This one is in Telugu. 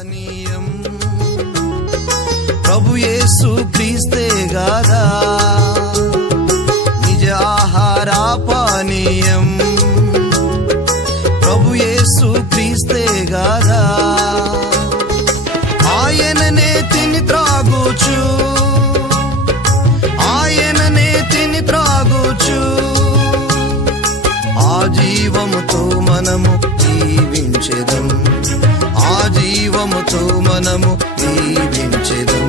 పానీయం ప్రభు యేసు క్రీస్తే గాదా నిజ ఆహార పానీయం ప్రభు యేసు క్రీస్తే గాదా ఆయననే తిని త్రాగుచు ఆయననే తిని త్రాగుచు ఆ జీవముతో మనము జీవించెదం ఆ జీవముతో మనము జీవించెదం.